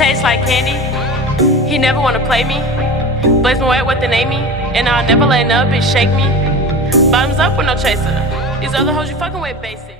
tastes like candy. He never wanna play me. Blaise Moet what they name me. And I'll never let no bitch shake me. Bottoms up with no chaser. These other hoes you fucking with basic.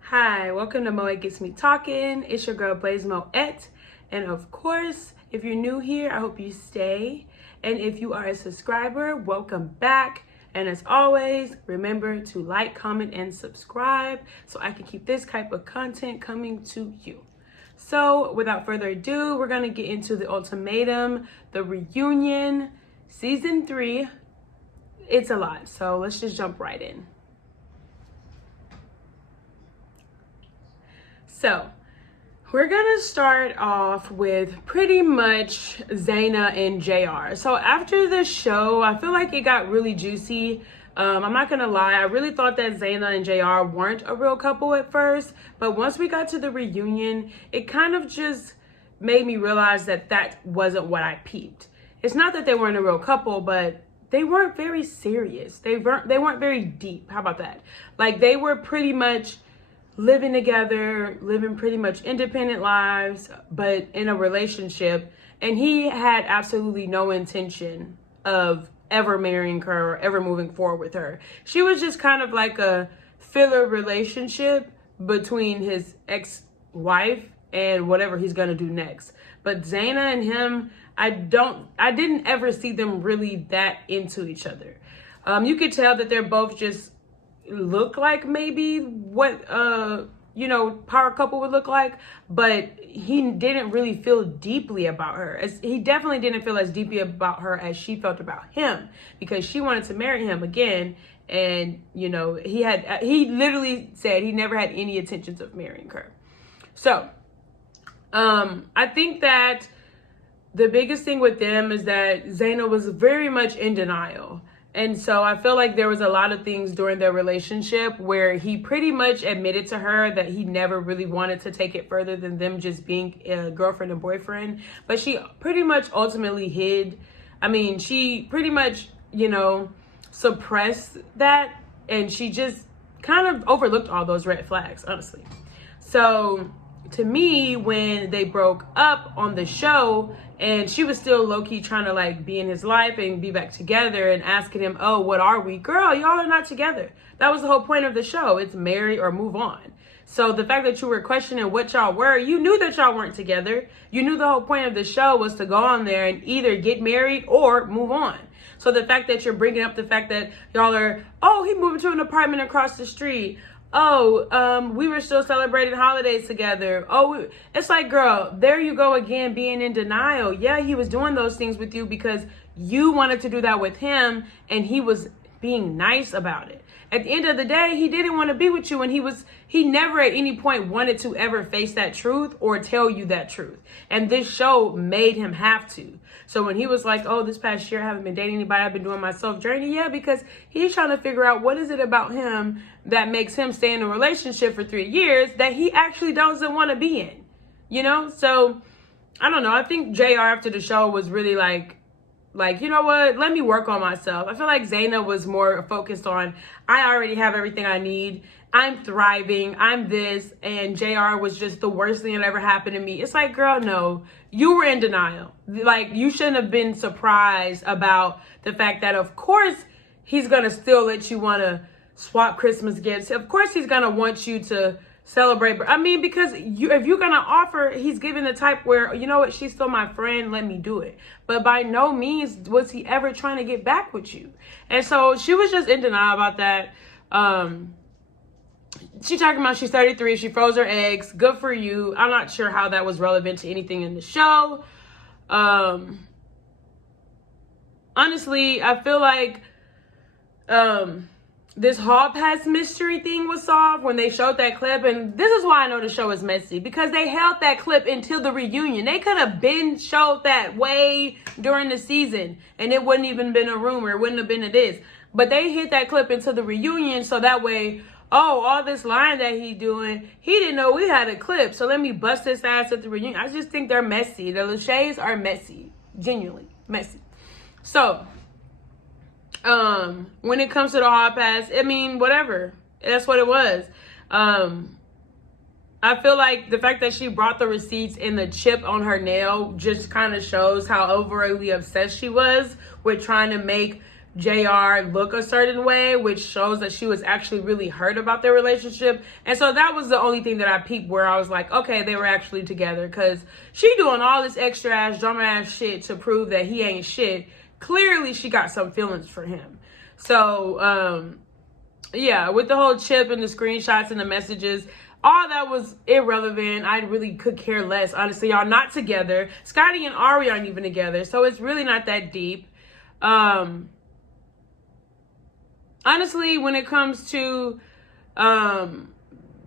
Hi, welcome to Moet Gets Me Talking. It's your girl Blaise Moet. And of course, if you're new here, I hope you stay. And if you are a subscriber, welcome back. And as always, remember to like, comment, and subscribe so I can keep this type of content coming to you. So without further ado, we're gonna get into the Ultimatum, the reunion, season 3. It's a lot, so let's just jump right in. So we're gonna start off with pretty much Zaina and JR. So after the show, I feel like it got really juicy. I'm not gonna lie, I really thought that Zaina and JR weren't a real couple at first, but once we got to the reunion, it kind of just made me realize that that wasn't what I peeped. It's not that they weren't a real couple, but they weren't very serious. They weren't very deep. How about that? Like, they were pretty much living together, living pretty much independent lives, but in a relationship. And he had absolutely no intention of ever marrying her or ever moving forward with her. She was just kind of like a filler relationship between his ex-wife and whatever he's gonna do next. But Zaina and him, I didn't ever see them really that into each other. You could tell that they're both just look like maybe what power couple would look like, but he didn't really feel deeply about her. He definitely didn't feel as deeply about her as she felt about him, because she wanted to marry him again, and he literally said he never had any intentions of marrying her. So I think that the biggest thing with them is that Zaina was very much in denial. And so I feel like there was a lot of things during their relationship where he pretty much admitted to her that he never really wanted to take it further than them just being a girlfriend and boyfriend. But she pretty much ultimately hid. I mean, she pretty much, suppressed that. And she just kind of overlooked all those red flags, honestly. So to me, when they broke up on the show and she was still low-key trying to like be in his life and be back together and asking him, oh, what are we? Girl, y'all are not together. That was the whole point of the show. It's marry or move on. So the fact that you were questioning what y'all were, you knew that y'all weren't together. You knew the whole point of the show was to go on there and either get married or move on. So the fact that you're bringing up the fact that y'all are, oh, he moved to an apartment across the street. Oh, we were still celebrating holidays together. Oh, it's like, girl, there you go again, being in denial. Yeah, he was doing those things with you because you wanted to do that with him, and he was being nice about it. At the end of the day, he didn't want to be with you, and he never at any point wanted to ever face that truth or tell you that truth. And this show made him have to. So when he was like, oh, this past year I haven't been dating anybody, I've been doing my self journey. Yeah, because he's trying to figure out what is it about him that makes him stay in a relationship for 3 years that he actually doesn't want to be in, So I don't know. I think JR after the show was really like, you know what? Let me work on myself. I feel like Zaina was more focused on, I already have everything I need. I'm thriving. I'm this. And JR was just the worst thing that ever happened to me. It's like, girl, no, you were in denial. Like, you shouldn't have been surprised about the fact that, of course, he's going to still let you want to swap Christmas gifts. Of course, he's going to want you to celebrate. I mean, because if you're going to offer, he's giving the type where, you know what, she's still my friend, let me do it. But by no means was he ever trying to get back with you. And so she was just in denial about that. She talking about she's 33, she froze her eggs. Good for you. I'm not sure how that was relevant to anything in the show. Honestly, I feel like this hall pass mystery thing was solved when they showed that clip. And this is why I know the show is messy, because they held that clip until the reunion. They could have been showed that way during the season and it wouldn't even been a rumor. It wouldn't have been a this. But they hit that clip until the reunion so that way, oh, all this line that he doing, he didn't know we had a clip, so let me bust his ass at the reunion. I just think they're messy. The Lachey's are messy. Genuinely messy. So when it comes to the hall pass, I mean, whatever. That's what it was. I feel like the fact that she brought the receipts and the chip on her nail just kind of shows how overly obsessed she was with trying to make JR look a certain way, which shows that she was actually really hurt about their relationship. And so that was the only thing that I peeped where I was like, okay, they were actually together, because she doing all this extra ass, drama ass shit to prove that he ain't shit. Clearly she got some feelings for him. So, yeah, with the whole chip and the screenshots and the messages, all that was irrelevant. I really could care less. Honestly, y'all not together. Scotty and Ari aren't even together. So it's really not that deep. Honestly, when it comes to them,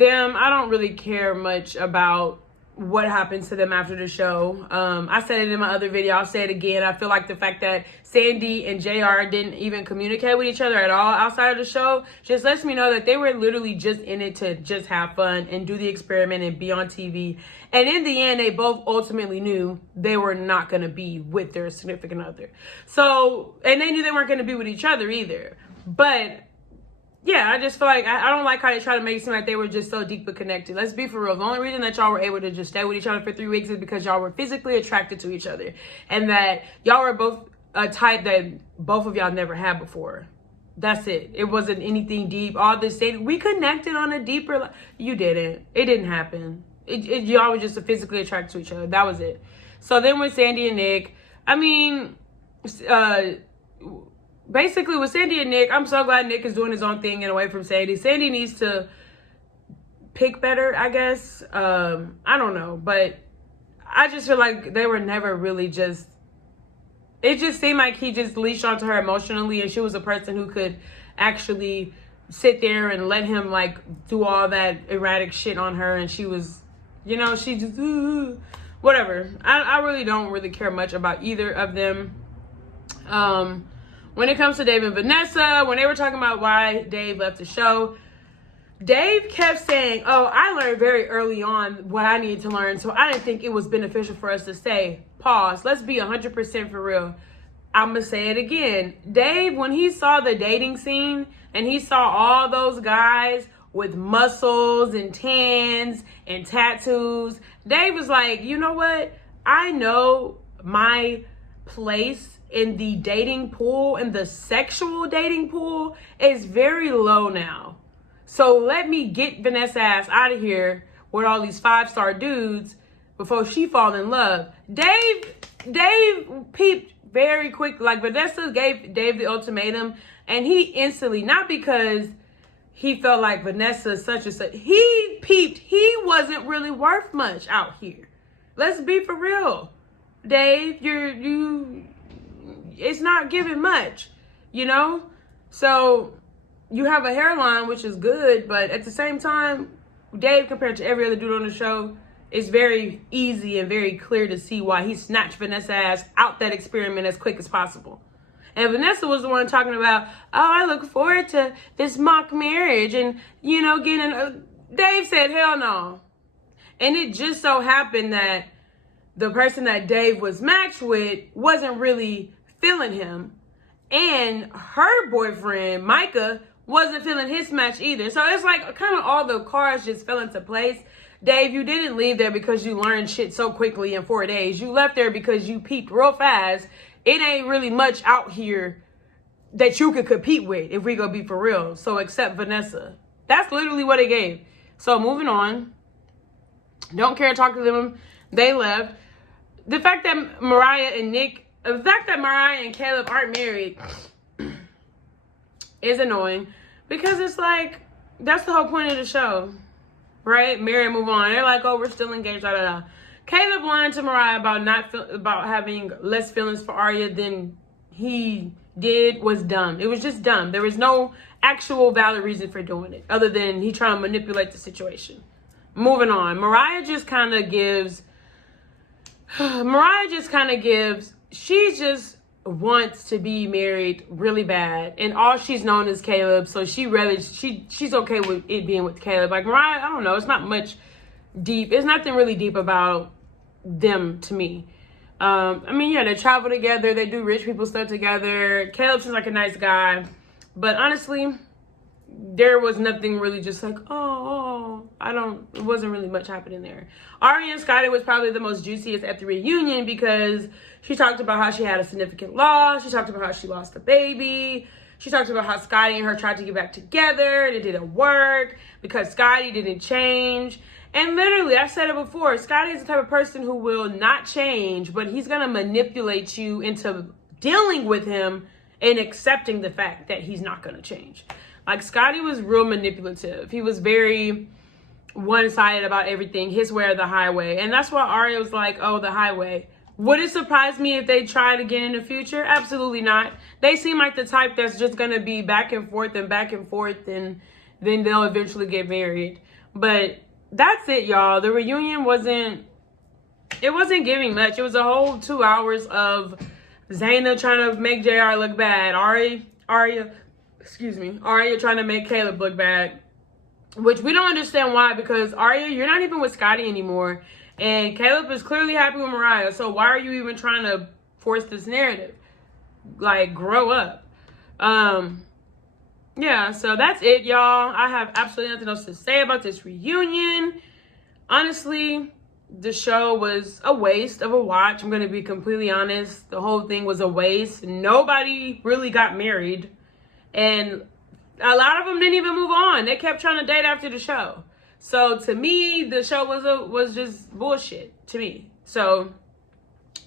I don't really care much about what happens to them after the show. I said it in my other video. I'll say it again. I feel like the fact that Sandy and JR didn't even communicate with each other at all outside of the show just lets me know that they were literally just in it to just have fun and do the experiment and be on TV. And in the end, they both ultimately knew they were not going to be with their significant other. So, and they knew they weren't going to be with each other either. But yeah, I just feel like I don't like how they try to make it seem like they were just so deeply connected. Let's be for real. The only reason that y'all were able to just stay with each other for 3 weeks is because y'all were physically attracted to each other. And that y'all were both a type that both of y'all never had before. That's it. It wasn't anything deep. All this saying, we connected on a deeper... You didn't. It didn't happen. Y'all were just physically attracted to each other. That was it. So then with Sandy and Nick, I mean... basically with Sandy and Nick, I'm so glad Nick is doing his own thing and away from Sandy. Sandy needs to pick better, I guess. I don't know, but I just feel like they were never really just... It just seemed like he just leashed onto her emotionally, and she was a person who could actually sit there and let him like do all that erratic shit on her, and she was, you know, she just whatever. I really don't really care much about either of them. When it comes to Dave and Vanessa, when they were talking about why Dave left the show, Dave kept saying, oh, I learned very early on what I needed to learn, so I didn't think it was beneficial for us to stay. Pause. Let's be 100% for real. I'm going to say it again. Dave, when he saw the dating scene and he saw all those guys with muscles and tans and tattoos, Dave was like, you know what? I know my place in the dating pool, in the sexual dating pool, is very low now. So let me get Vanessa ass out of here with all these 5-star dudes before she fall in love. Dave peeped very quick. Like, Vanessa gave Dave the ultimatum, and he instantly, not because he felt like Vanessa such and such, he peeped he wasn't really worth much out here. Let's be for real. Dave, it's not giving much, you know? So you have a hairline, which is good, but at the same time, Dave, compared to every other dude on the show, it's very easy and very clear to see why he snatched Vanessa's ass out that experiment as quick as possible. And Vanessa was the one talking about, oh, I look forward to this mock marriage and, you know, getting a... Dave said, hell no. And it just so happened that the person that Dave was matched with wasn't really feeling him. And her boyfriend, Micah, wasn't feeling his match either. So it's like kind of all the cards just fell into place. Dave, you didn't leave there because you learned shit so quickly in 4 days. You left there because you peeped real fast. It ain't really much out here that you could compete with, if we gonna be for real. So except Vanessa. That's literally what it gave. So moving on. Don't care to talk to them. They left. The fact that Mariah and Caleb aren't married is annoying, because it's like, that's the whole point of the show, right? Marry and move on. They're like, oh, we're still engaged, da da da. Caleb lying to Mariah about having less feelings for Arya than he did was dumb. It was just dumb. There was no actual valid reason for doing it, other than he trying to manipulate the situation. Moving on. Mariah just kind of gives, she just wants to be married really bad, and all she's known is Caleb, so she's okay with it being with Caleb. Like, Mariah, I don't know, it's not much deep. It's nothing really deep about them to me. I mean, yeah, they travel together, they do rich people stuff together. Caleb seems like a nice guy, but honestly, there was nothing really just like, oh, it wasn't really much happening there. Aria and Scotty was probably the most juiciest at the reunion because she talked about how she had a significant loss. She talked about how she lost a baby. She talked about how Scotty and her tried to get back together and it didn't work because Scotty didn't change. And literally, I've said it before, Scotty is the type of person who will not change, but he's going to manipulate you into dealing with him and accepting the fact that he's not going to change. Like, Scotty was real manipulative. He was very one-sided about everything, his way or the highway. And that's why Aria was like, oh, the highway. Would it surprise me if they tried again in the future? Absolutely not. They seem like the type that's just going to be back and forth, and then they'll eventually get married. But that's it, y'all. The reunion wasn't giving much. It was a whole 2 hours of Zaina trying to make JR look bad. Aria trying to make Caleb look bad. Which we don't understand why, because Aria, you're not even with Scotty anymore. And Caleb is clearly happy with Mariah. So why are you even trying to force this narrative? Like, grow up. Yeah, so that's it, y'all. I have absolutely nothing else to say about this reunion. Honestly, the show was a waste of a watch. I'm going to be completely honest. The whole thing was a waste. Nobody really got married. And a lot of them didn't even move on. They kept trying to date after the show. So to me, the show was just bullshit to me. So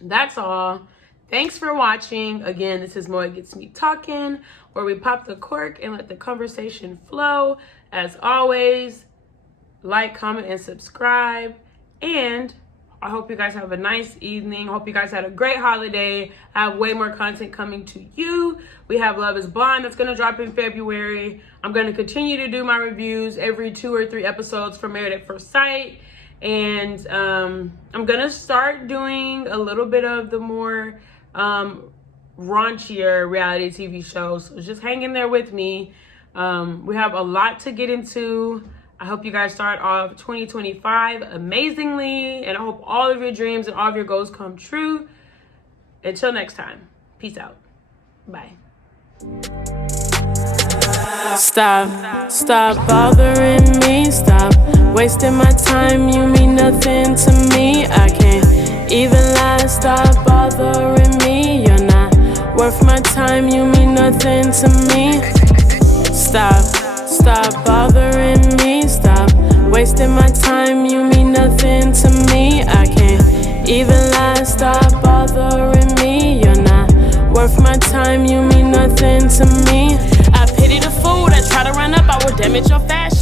that's all. Thanks for watching. Again, this is Moet Gets Me Talking, where we pop the cork and let the conversation flow. As always, like, comment, and subscribe. And I hope you guys have a nice evening. Hope you guys had a great holiday. I have way more content coming to you. We have Love is Blind that's going to drop in February. I'm going to continue to do my reviews every 2 or 3 episodes for Married at First Sight. And I'm going to start doing a little bit of the more raunchier reality TV shows. So just hang in there with me. We have a lot to get into. I hope you guys start off 2025 amazingly, and I hope all of your dreams and all of your goals come true. Until next time, peace out. Bye. Stop bothering me, stop wasting my time, you mean nothing to me. I can't even lie, stop bothering me. You're not worth my time, you mean nothing to me. Stop bothering me, stop wasting my time, you mean nothing to me. I can't even lie, stop bothering me. You're not worth my time, you mean nothing to me. I pity the fool that try to run up, I will damage your fashion.